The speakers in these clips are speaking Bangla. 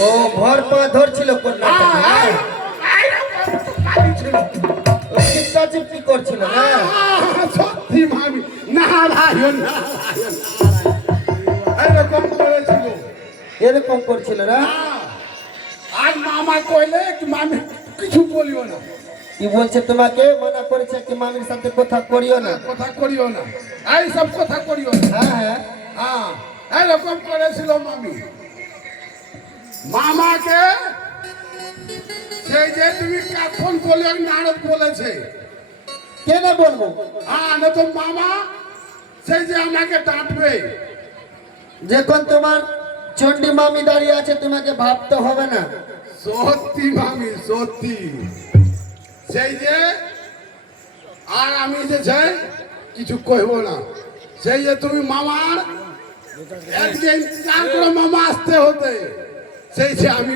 ও ভর পা ধরছিল কন্যাটাকে চিপটা চিপটি করছিল না সত্যি মামি নারায়ণ নারায়ণ এরকম করেছিল এরকম করছিল না আর মামা কইলে কি মামি কিছু বলিও না কি বলছে তোমাকে মানা করেছে কি মামির সাথে কথা করিও না কথা করিও না এই সব কথা করিও না হ্যাঁ হ্যাঁ এরকম করেছিল মামি মামাকে সেই যে তুমি কাফন বলে নারদ বলেছে কেন বলবো হ্যাঁ না তো মামা সেই যে আমাকে ডাঁটবে যখন তোমার চন্ডী মামি দাঁড়িয়ে আছে তোমাকে ভাবতে হবে না সত্যি মামি সত্যি সেই যে আর আমি যে চাই কিছু কইব না সেই যে তুমি মামার একদিন চার করে মামা আসতে হতে সেই যে আমি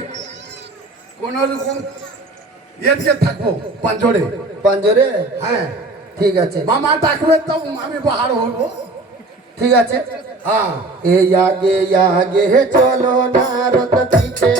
কোন রকম ইয়েতে থাকবো পাঁচরে পাঞ্জরে হ্যাঁ ঠিক আছে মামা ডাকবে তো আমি বাহার হবো ঠিক আছে হ্যাঁ এ আগে আগে চলো না রত পিছে